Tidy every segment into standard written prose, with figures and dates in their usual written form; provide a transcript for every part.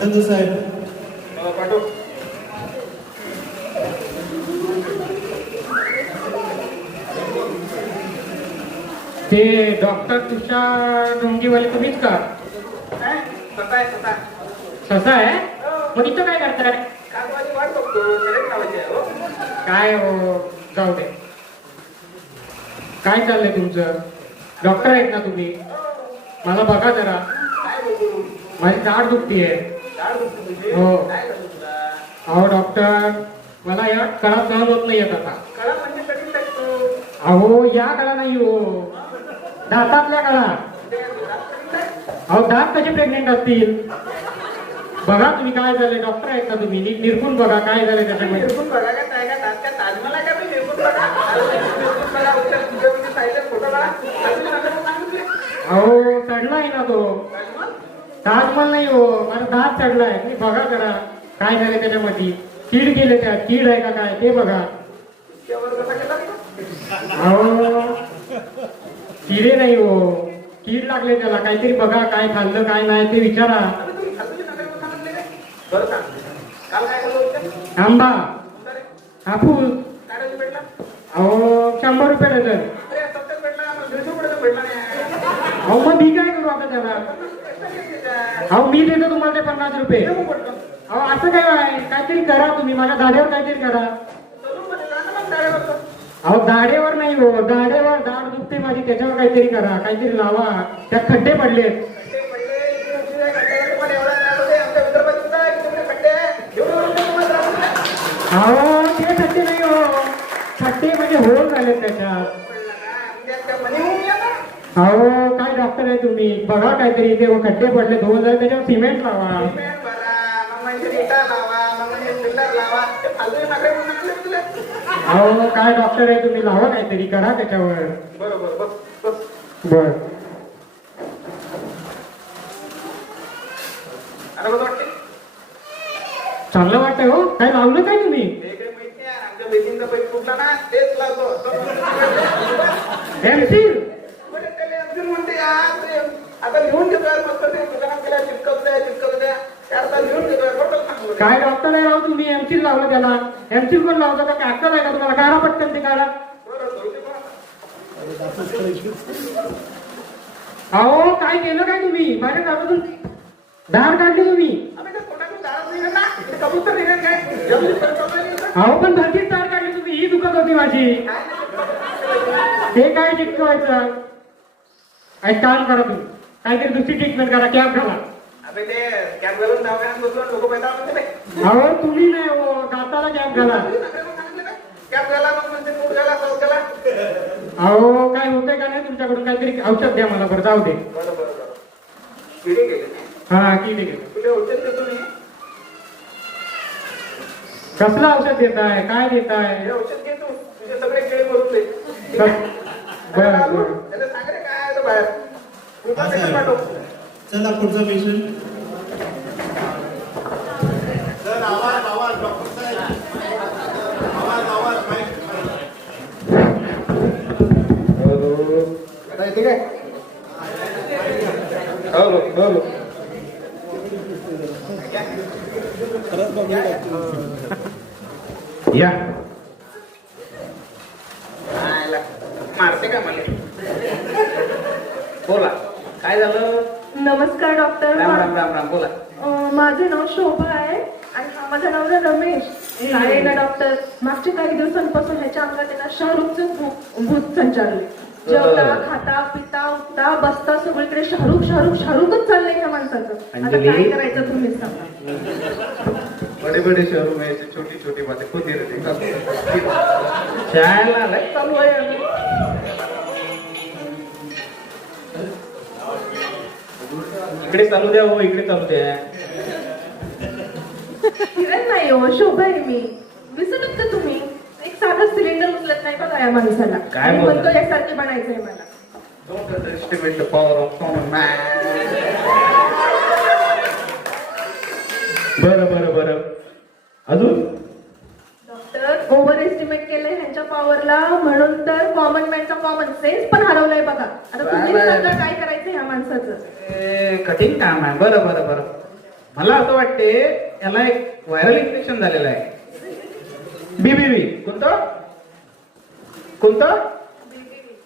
पाठवतो साहेब. पाठव. ते डॉक्टर तुषार डोंगीवाले तुम्हीच का? ससा आहे मग इथं काय करताय? काय हो जाऊ दे. काय चाललंय तुमचं? डॉक्टर आहेत ना तुम्ही? मला बघा जरा, माझी दाढ दुखतीये. हो अहो डॉक्टर, मला या कळा सहन होत नाही येत आता. अहो या कळा नाही हो, दातातल्या कळा. अहो दात कसे प्रेग्नेंट असतील? बघा तुम्ही काय झालंय. डॉक्टर आहेत का तुम्ही? नीट निरखून बघा काय झालंय त्याच्यामध्ये. अहो चढलाय ना तो. ताजमहल नाही हो, माझा दात चढलाय. तुम्ही बघा जरा काय झालंय त्याच्यामध्ये. कीड गेले त्या, कीड आहे का काय ते बघा. अहो किडे नाही हो, कीड लागले त्याला. काहीतरी बघा काय खाल्लं काय नाही ते विचारा. आंबा हापूस अहो 100 रुपये डझन. अहो मग मी काय करू आता त्याला? अहो मी देतो तुम्हाला ते 50 रुपये. अहो असं काय आहे, काहीतरी करा तुम्ही. माझ्या दाढेवर काहीतरी करा. अहो दाढेवर नाही हो, दाढेवर दाढ दुखते माझी, त्याच्यावर काहीतरी करा. काहीतरी लावा, त्यात खड्डे पडलेत. अहो ते खड्डे नाही हो, खड्डे म्हणजे होल झाले त्याच्यात. अहो काय डॉक्टर आहे तुम्ही? बघा काहीतरी ते खड्डे पडले, होल झाले, त्याच्यावर सिमेंट लावा. अहो काय डॉक्टर आहे तुम्ही? लावा काहीतरी करा त्याच्यावर. बर चांगलं वाटतंय हो. काय लावलं काय तुम्ही? एमसील आता लिहून घेतोय मस्त ते दुकानात गेल्या चिटकवत द्या लिहून घेतोय. काय डॉक्टर आहे राव तुम्ही? एमसील लावलं त्याला. एमसील कोण लावतं का? काय अक्कल आहे का तुम्हाला? काढा पटकन ते काढा. अहो काय केलं काय तुम्ही? माझ्या दारातून दार काढली तुम्ही. अहो पण भरतीच दार काढली तुम्ही. ही दुखत होती माझी. ते काय चिटकवायचं? एक काम करा तुम्ही, काहीतरी दुसरी ट्रीटमेंट करा. कॅब घाला. अहो तुम्ही नाही हो, दाताला कॅब घाला. अहो काय होतंय का नाही तुमच्याकडून? काहीतरी औषध द्या मला. बरं जाऊ दे. हा ठीक आहे. कसलं औषध देताय? काय देताय? औषध घे तू, तुझे सगळे केळी भरून दे. बरं सांग रे काय आहे तो बाहेर. चला पुढचा पेशंट. ठीक आहे. या मारते का मला? बोला काय झालं? नमस्कार डॉक्टर. राम राम राम राम. बोला. माझे नाव शोभा आहे आणि हा माझा नवरा रमेश आहे ना डॉक्टर. मागच्या काही दिवसांपासून ह्याच्या अंगात ना शाहरुखचं भूत संचारले. जेवता खाता पिता उठता बसता सगळीकडे शाहरुख शाहरुख शाहरुखच चाललंय ह्या माणसाचं. आता काय करायचं तुम्ही सांगा. बडे बडे शहरों में ऐसी छोटी छोटी बातें खुद ही रहती है. शाळेला लय चालू आहे. इकडे चालू द्या हो, इकडे चालू द्या. किरण नाही हो, शोभा आहे मी. विसरत का तुम्ही? एक साधं सिलेंडर उचलत नाही बघा या माणसाला. काय मी म्हणतो यासारखी बनायचंय मला. Don't underestimate the power of common man. बरं अजून डॉक्टर ओव्हर एस्टिमेट केलंय ह्यांच्या पॉवरला, म्हणून तर कॉमन मॅनचा कॉमन सेन्स पण हरवलाय बघा. आता तुम्ही सांगा काय करायचं ह्या माणसाचं. कठीण काम आहे. बरं मला असं वाटते याला एक व्हायरल इन्फेक्शन झालेलं आहे. बीबीबी कोणतं कोणतं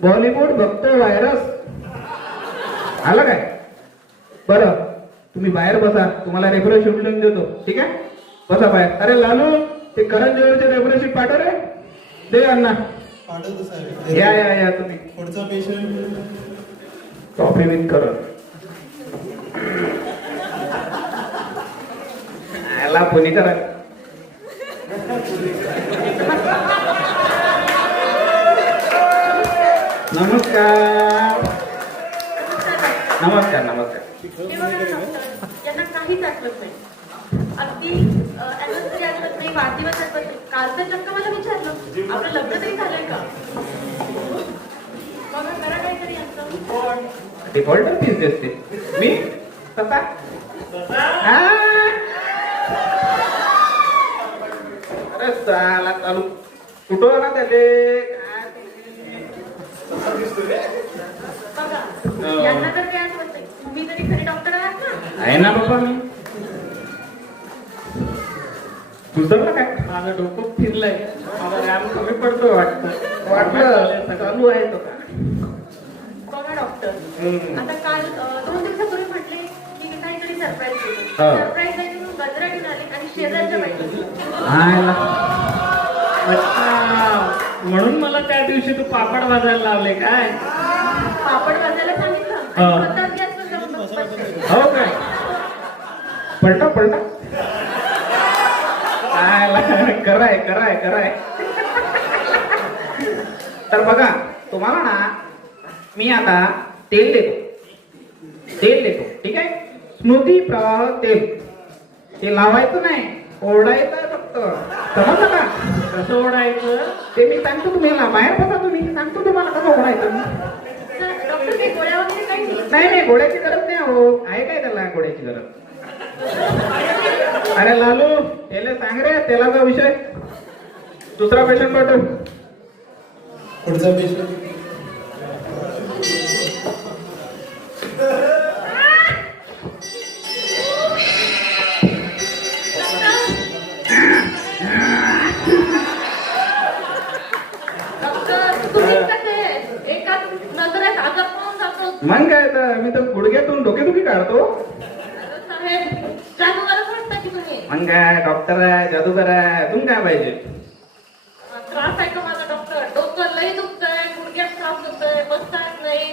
बॉलिवूड बघतो व्हायरस आलं काय? बरं तुम्ही बाहेर बसा, तुम्हाला रेफरन्स शेड्यूल देतो. ठीक आहे, बसा बाहेर. अरे लालू ते करण जोहरचे रेफरन्स पाठव रे. दे अण्णा. पाठवतो साहेब. या या या तुम्ही. पुढचा पेशंट. कॉफी विथ करण. याला फोनी करा. नमस्कार नमस्कार नमस्कार. यांना काहीच आठवत नाही. अगदी anniversary आठवत नाही, वाढदिवस आठवत नाही. कालचं चक्क मला विचारलं आपलं लग्न तरी झालंय का? बघा करा काहीतरी यांचं. डिफॉल्टर फीस दिसते. मी कसा अरे साला चालू कुठं ना त्याचे बघा यांना तर काय आठवत नाही. तुम्ही तरी खरे डॉक्टर आहात ना? आहे ना बाबा मी. तुझं काय माझं डोकं फिरलंय, मला रॅम कमी पडतोय वाटतं. वाटलं चालू आहे तो का? बघा डॉक्टर, आता काल 2 दिवसापूर्वी म्हटले की काहीतरी सरप्राईज देतो. हा. सरप्राईज आहे म्हणून गजरा घेऊन आले आणि शेजारच्या बाईला अच्छा, म्हणून मला त्या दिवशी तू पापड भाजायला लावले काय? पापड भाजायला सांगितलं हा. आणि स्वतःच गॅसवर जाऊन बसले. हो काय? पलटा पलटा कराय कराय कराय. तर बघा तुम्हाला ना मी आता तेल देतो. ठीक आहे, स्मृती प्रवाह तेल. ते लावायचं नाही, ओढायचं आहे फक्त. समजलं का? कसं ओढायचं? ते मी सांगतो तुम्हाला. बाहेर बघा तुम्ही, सांगतो तुम्हाला कसं ओढायचं. तर डॉक्टर काही गोळ्या वगैरे काही नाही. नाही नाही, घोड्याची गरज नाही. हो आहे काय त्याला घोड्याची गरज? अरे लालू त्याला सांग रे, तेलाचा विषय. दुसरा पेशंट पाठव. पुढचा पेशंट. डॉक्टर तुम्ही कसे एका नजरेत आजार पाहून जातो. मग काय तर मी तर गुडघ्यातून डोकेदुखी काढतो. साहेब जादूगारच वाटता की तुम्ही. मग काय डॉक्टर आहे, जादूगर आहे, तुम्ही काय पाहिजे? त्रास आहे का माझा डॉक्टर? डोकं लई दुखतंय, गुडघ्यात त्रास होतोय, बसता येत नाही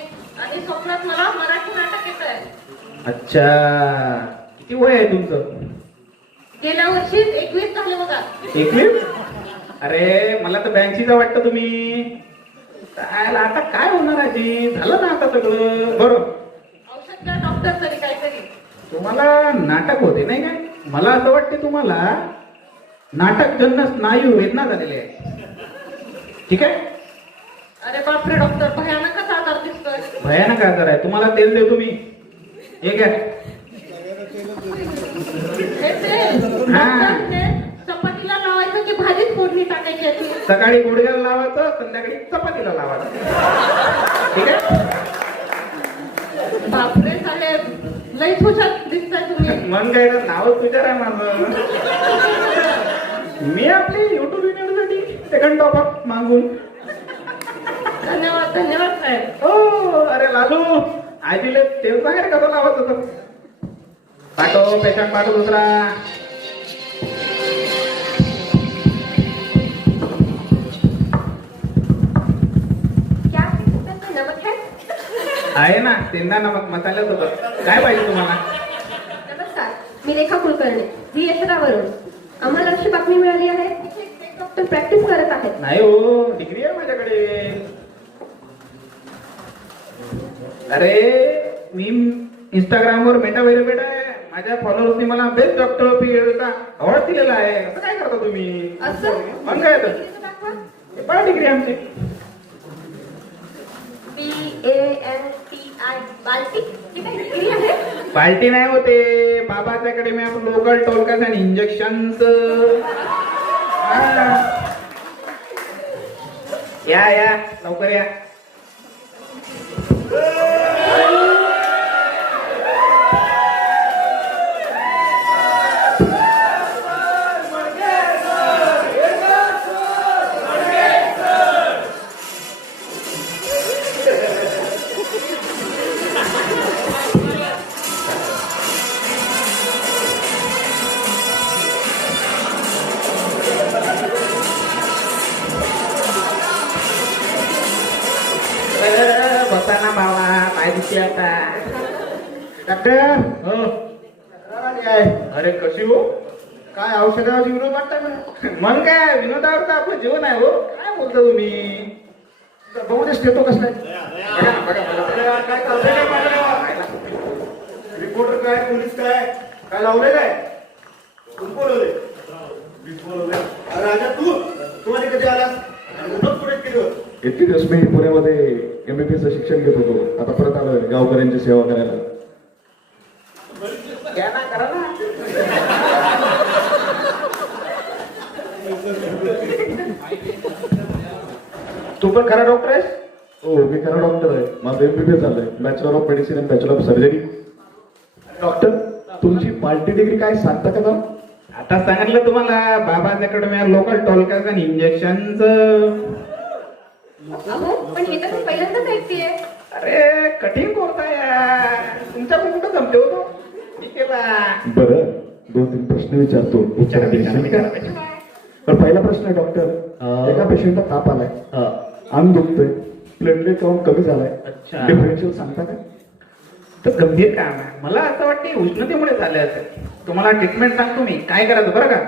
आणि स्वप्नात मला मराठी नाटक येत आहे. अच्छा, किती वय आहे तुमचं? गेल्या वर्षी 21 झाले बघा. 21? अरे मला तर बँशीचं वाटतं तुम्ही. काय आता काय होणार आहे? झालं ना आता सगळं बरं. औषध द्या डॉक्टर तरी काहीतरी. तुम्हाला नाटक होते नाही काय? मला असं वाटते तुम्हाला नाटक जन्य स्नायू वेदना झालेले आहे. ठीक आहे, अरे बापरे डॉक्टर, भयानकच आजार दिसतोय. भयानक आजार आहे. तुम्हाला तेल देतो मी. हे घ्या. हे तेल हा. डॉक्टर हे चपातीला लावायचं की भाजीत फोडणी टाकायची याची? सकाळी गुडघ्याला लावायचं, संध्याकाळी चपातीला लावायचं. ठीक आहे. बापरे साहेब, लईच हुशार दिसताय तुम्ही. मन काय नावच विचार आहे माझं. मी आपली युट्यूब व्हिडिओसाठी सेकंड टॉप अप मागून. धन्यवाद धन्यवाद साहेब. हो अरे लालू आजीले तेल सांगा रे कसं लावत होतं. पाठव पेशंट, पाठव दुसरा. क्या नमक है? आहे ना सेंदा नमक मसाल्यासोबत. काय पाहिजे तुम्हाला? नमस्कार, मी रेखा कुलकर्णी, जी यशरावरून. आम्हाला अशी बातमी मिळाली आहे की एक डॉक्टर प्रॅक्टिस करत आहेत. नाही हो, डिग्री आहे माझ्याकडे. अरे मी इंस्टाग्रामवर मेटा व्हेरिफाईड आहे. माझ्या फॉलोअर्सनी मला बेस्ट डॉक्टर ऑफ चा अवॉर्ड दिलेला आहे. असं काय करता तुम्ही? असं मग काय तर दाखवा. हे पहा डिग्री आमची. BALTI बाल्टी ही काही डिग्री आहे? पार्टी नाही होते बाबाच्याकडे मी आपण लोकल टोलकास आणि इंजेक्शन्स. या या लवकर या. काय दुखते आता? डॉक्टर हो. काय अरे कशी हो? काय औषधावरची विरोध वाटतंय मला मग काय विनोदावर तर आपलं जीवन आहे हो. काय बोलता तुम्ही? बहुतेक देतो कसलाय बघा ना, बघा, बघा. काय चाललंय काय माझं? रिपोर्टर काय पोलीस काय काय लावलंय काय कोण बोलवले राजा तू आधी कधी आलास आणि उठत पुढे केलं इतके दिवस मी पुण्यामध्ये MBBS शिक्षण घेत होतो. आता परत आलोय गावकऱ्यांची सेवा करायला. घ्या ना, करा ना. तू पण खरा डॉक्टर आहेस हो, मी खरा डॉक्टर आहे. माझं MBBS झालंय, bachelor of medicine and bachelor of surgery. Doctor, तुमची पार्टी डिग्री काय सांगता का? आता सांगितलं तुम्हाला बाबाज अकॅडमी लोकल टोलकाच आणि इंजेक्शनच. अहो पण हे तर मी पहिल्यांदाच ऐकतेय. अरे कठीण कोर्स आहे यार. तुमच्याकडून कुठं जमते होतो मी केला. बरं, 2-3 प्रश्न विचारतो. विचारा, उत्तर विचारा, देशील का? विचारा. तर पहिला प्रश्न आहे डॉक्टर, एका पेशंटला ताप आलाय, अंग दुखतंय, प्लेटलेट काउंट कमी झालाय, अच्छा. डिफरन्शियल सांगता का? तर गंभीर काम आहे. मला असं वाटते उष्णतेमुळे झाले असेल. तुम्हाला ट्रीटमेंट सांगतो मी काय करायचं बरं का.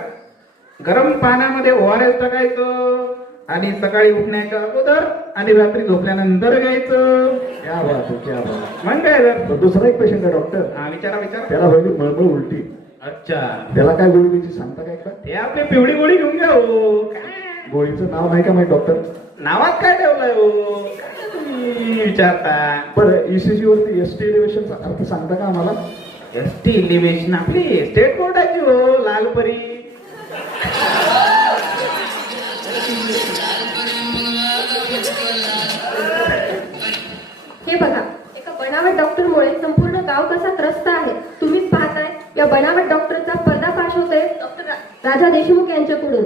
गरम पाण्यामध्ये ORS टाकायचं आणि सकाळी उठण्याच्या अगोदर आणि रात्री झोपल्यानंतर घ्यायचं. क्या बात आहे, क्या बात आहे. मग काय जर तर दुसरा एक पेशंट आहे डॉक्टर, हा विचारा विचारा. त्याला व्हायली मळमळ उलटी, अच्छा, त्याला काय गोळी द्यायची सांगता काय का? ते आपली पिवळी गोळी घेऊन घ्या हो. काय गोळीचं नाव नाही का माहिती डॉक्टर? नावात काय ठेवलंय हो? काय तुम्ही विचारता? बरं, ECG वरती ST एलिव्हेशनचा अर्थ सांगता का आम्हाला? ST इलिव्हेशन आपली स्टेट बोर्डाची हो, लालपरी. हे बघा, एका बनावट डॉक्टरमुळे संपूर्ण गाव कसा त्रस्त आहे तुम्हीच पाहताय. या बनावट डॉक्टरचा पर्दाफाश होतोय डॉक्टर राजा देशमुख यांच्याकडून.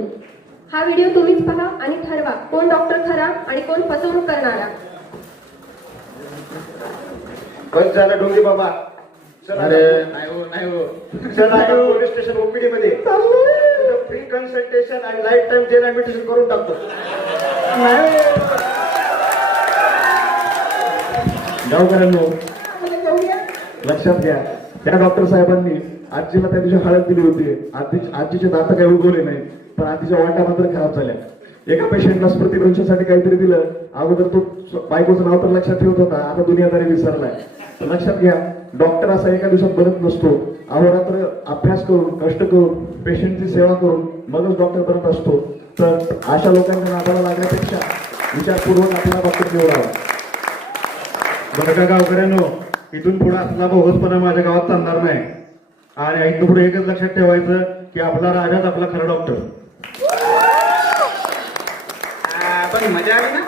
हा व्हिडिओ तुम्हीच पहा आणि ठरवा कोण डॉक्टर खरा आणि कोण फसवणूक करणारा. बस झालं डोंगी बाबा चल अरे नाही हो, नाही हो. चल आता पोलीस स्टेशन OPD मध्ये फ्री कन्सल्टेशन आणि लाईफ टाइम जेल ऍडमिशन करून टाकतो गावकऱ्यांनो लक्षात घ्या, त्या डॉक्टर साहेबांनी आजीला त्या दिवशी हळद दिली होती. आजीचे दात काही उगवले नाही, पण आजीच्या वाट्या मात्र खराब झाल्या. एका पेशंटला स्मृतिभ्रंशासाठी काहीतरी दिलं, अगोदर तो बायकोचं नाव तर लक्षात ठेवत होता, आता दुनियादारी विसरलाय. तर लक्षात घ्या, डॉक्टर असा एका दिवसात बनत नसतो. अहोरात्र अभ्यास करून, कष्ट करून, पेशंटची सेवा करून मगच डॉक्टर बनत असतो. तर अशा लोकांच्या नादाला लागण्यापेक्षा विचारपूर्वक आपला डॉक्टर निवडावा. बरं का गावकऱ्यांनो, इथून पुढे असला बोगसपणा माझ्या गावात चालणार नाही. आणि इथून पुढे एकच लक्षात ठेवायचं की आपला राजाच आपला खरा डॉक्टर. पण मजा आली ना.